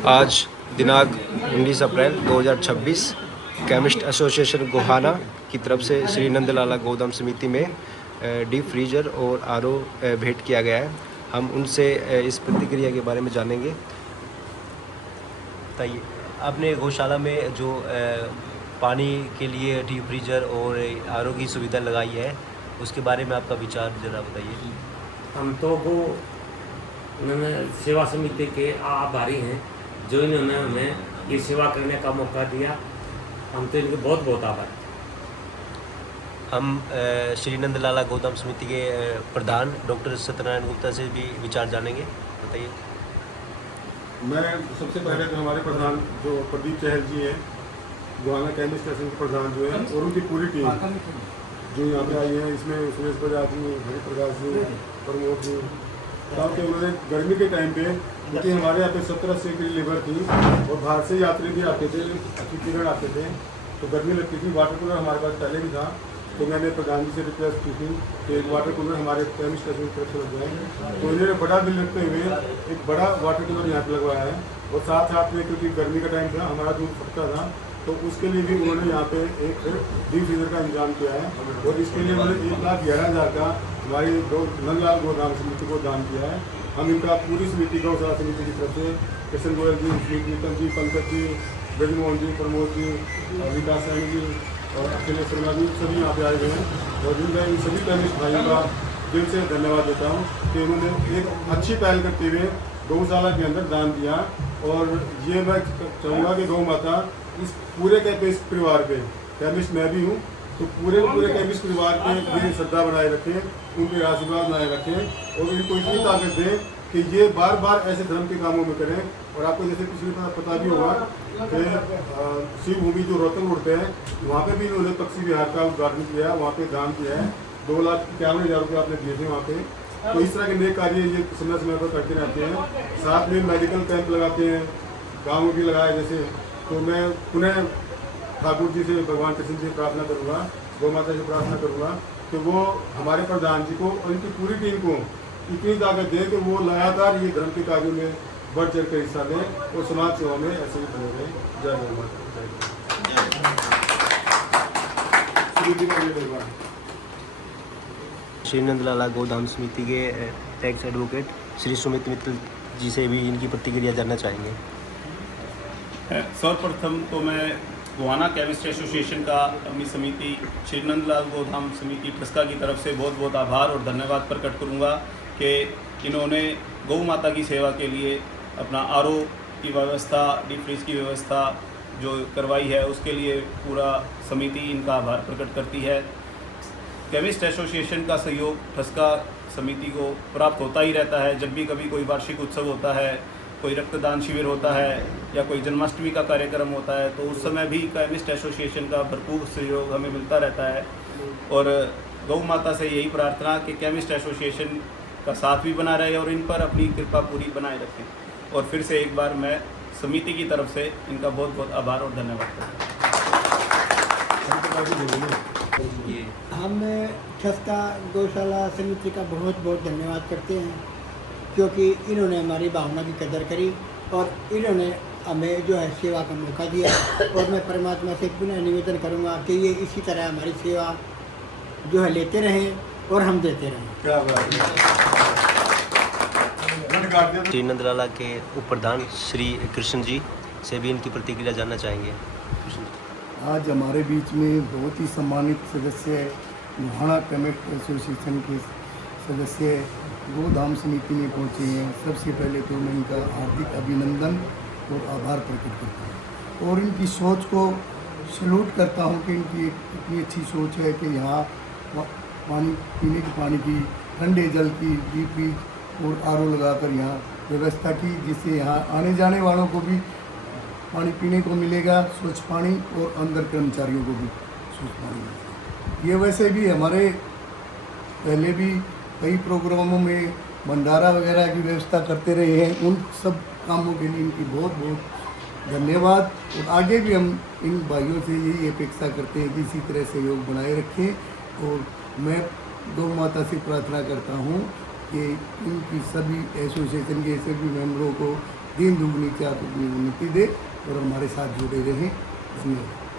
आज दिनांक 19 अप्रैल 2026 chemist association Gohana की तरफ से श्री नंदलाला गोदाम समिति में डीप फ्रीजर और आरओ भेंट किया गया है। हम उनसे इस प्रतिक्रिया के बारे में जानेंगे। बताइए, आपने गौशाला में जो पानी के लिए डीप फ्रीजर और आरओ की सुविधा लगाई है, उसके बारे में आपका विचार ज़रा बताइए। हम तो वो उन्होंने सेवा समिति के आभारी हैं जो इन्होंने हमें ये सेवा करने का मौका दिया। हम तो इनके बहुत बहुत आभारी। हम श्री नंदलाला गोदाम समिति के प्रधान डॉक्टर सत्यनारायण गुप्ता से भी विचार जानेंगे। बताइए। मैं सबसे पहले तो हमारे प्रधान जो प्रदीप चहल जी हैं, गोहाना केमिस्ट स्टेशन के प्रधान जो है, और उनकी पूरी टीम जो यहाँ पे आई है, इसमें सुरेश बजाज जी, हरिप्रकाश जी, प्रमोद जी, ताकि उन्होंने गर्मी के टाइम पे, क्योंकि हमारे यहाँ पे 1780 की लेबर थी और बाहर से यात्री भी आते थे, अतिथिगण आते थे, तो गर्मी लगती थी। वाटर कूलर हमारे पास पहले भी था, तो मैंने प्रधान जी से रिक्वेस्ट की थी कि एक वाटर कूलर हमारे केमिस्ट स्टेशन की तरफ से लग जाए। तो इन्होंने बड़ा दिल रखते हुए एक बड़ा वाटर कूलर यहाँ पे लगवाया है। और साथ साथ में, क्योंकि गर्मी का टाइम था, हमारा दूध फटता था, तो उसके लिए भी उन्होंने यहाँ पे एक डीप फ्रीजर का इंतजाम किया है। और इसके लिए उन्होंने 1,11,000 का हमारी नंदलाल गोदाम समिति को दान किया है। हम इनका पूरी समिति गौशाला समिति की तरफ से कृष्ण गोयल जी, कीर्तन जी, पंकज जी, ब्रजमोहन जी, प्रमोद जी, विकास सैनी जी और अखिलेश शर्मा जी सभी यहाँ पे आए हुए हैं। और जिनका इन सभी केमिस्ट भाइयों का दिल से धन्यवाद देता हूँ कि उन्होंने एक अच्छी पहल करते हुए गौशाला के अंदर दान दिया। और ये मैं चाहूँगा कि गौ माता इस पूरे केमिस्ट परिवार पे, केमिस्ट मैं भी हूँ, तो पूरे केमिस्ट परिवार पे मेरी श्रद्धा बनाए रखें, उनके आशीर्वाद बनाए रखें और इनको इतनी ताकत दें कि ये बार बार ऐसे धर्म के कामों में करें। और आपको जैसे पिछले बार पता भी होगा कि शिव भूमि जो रोहतक रोड पे है, वहाँ पे भी इन्होंने पक्षी विहार का उद्घाटन किया, वहाँ पे दान किया है। 2,51,000 रुपये आपने दिए थे वहाँ पे। तो इस तरह के नेक कार्य ये समय समय पर करते रहते हैं। साथ में मेडिकल कैंप लगाते हैं, गाँव में भी लगाए जैसे। तो मैं पुनः ठाकुर जी से, भगवान कृष्ण जी से प्रार्थना करूँगा, गौ माता से प्रार्थना करूँगा कि वो हमारे प्रधान जी को और इनकी पूरी टीम को इतनी ताकत दें कि वो लगातार ये धर्म के कार्यों में बढ़ चढ़ कर हिस्सा लें और समाज सेवा में ऐसे ही बने रहें। जय गौ माता। श्री नंदलाला गोदाम समिति के टैक्स एडवोकेट श्री सुमित मित्तल जी से भी इनकी प्रतिक्रिया जानना चाहेंगे। सर्वप्रथम तो मैं गोहाना केमिस्ट एसोसिएशन का अपनी समिति श्री नंदलाल गोदाम समिति ट्रस्का की तरफ से बहुत बहुत आभार और धन्यवाद प्रकट करूंगा कि इन्होंने गौ माता की सेवा के लिए अपना आरओ की व्यवस्था, डीप फ्रीज की व्यवस्था जो करवाई है, उसके लिए पूरा समिति इनका आभार प्रकट करती है। केमिस्ट एसोसिएशन का सहयोग ट्रस्का समिति को प्राप्त होता ही रहता है। जब भी कभी कोई वार्षिक उत्सव होता है, कोई रक्तदान शिविर होता है या कोई जन्माष्टमी का कार्यक्रम होता है, तो उस समय भी केमिस्ट एसोसिएशन का भरपूर सहयोग हमें मिलता रहता है। और गौ माता से यही प्रार्थना कि केमिस्ट एसोसिएशन का साथ भी बना रहे और इन पर अपनी कृपा पूरी बनाए रखें। और फिर से एक बार मैं समिति की तरफ से इनका बहुत बहुत आभार और धन्यवाद करता हूँ। हम ट्रस्का गौशाला समिति का बहुत बहुत धन्यवाद करते हैं, क्योंकि इन्होंने हमारी भावना की कदर करी और इन्होंने हमें जो है सेवा का मौका दिया। और मैं परमात्मा से पुनः निवेदन करूंगा कि ये इसी तरह हमारी सेवा जो है लेते रहें और हम देते रहें। श्री नंदलाला के उप प्रधान श्री कृष्ण जी से भी इनकी प्रतिक्रिया जानना चाहेंगे। आज हमारे बीच में बहुत ही सम्मानित सदस्य गोहाना केमिस्ट एसोसिएशन के सदस्य गोधाम समिति में पहुँचे हैं। सबसे पहले तो मैं इनका हार्दिक अभिनंदन और आभार प्रकट करता हूँ और इनकी सोच को सैल्यूट करता हूँ कि इनकी इतनी अच्छी सोच है कि यहाँ पानी, पीने के पानी की, ठंडे जल की डीप फ्रीज और आरओ लगाकर यहाँ व्यवस्था की, जिससे यहाँ आने जाने वालों को भी पानी पीने को मिलेगा, स्वच्छ पानी, और अंदर कर्मचारियों को भी स्वच्छ पानी मिलेगा। ये वैसे भी हमारे पहले भी कई प्रोग्रामों में भंडारा वगैरह की व्यवस्था करते रहे हैं। उन सब कामों के लिए इनकी बहुत बहुत धन्यवाद। और आगे भी हम इन भाइयों से यही अपेक्षा करते हैं कि इसी तरह सहयोग बनाए रखें। और मैं गौ माता से प्रार्थना करता हूँ कि इनकी सभी एसोसिएशन के सभी मेंबरों को दिन दुगनी चार दुगनी उन्नति दे और हमारे साथ जुड़े रहें। धन्यवाद।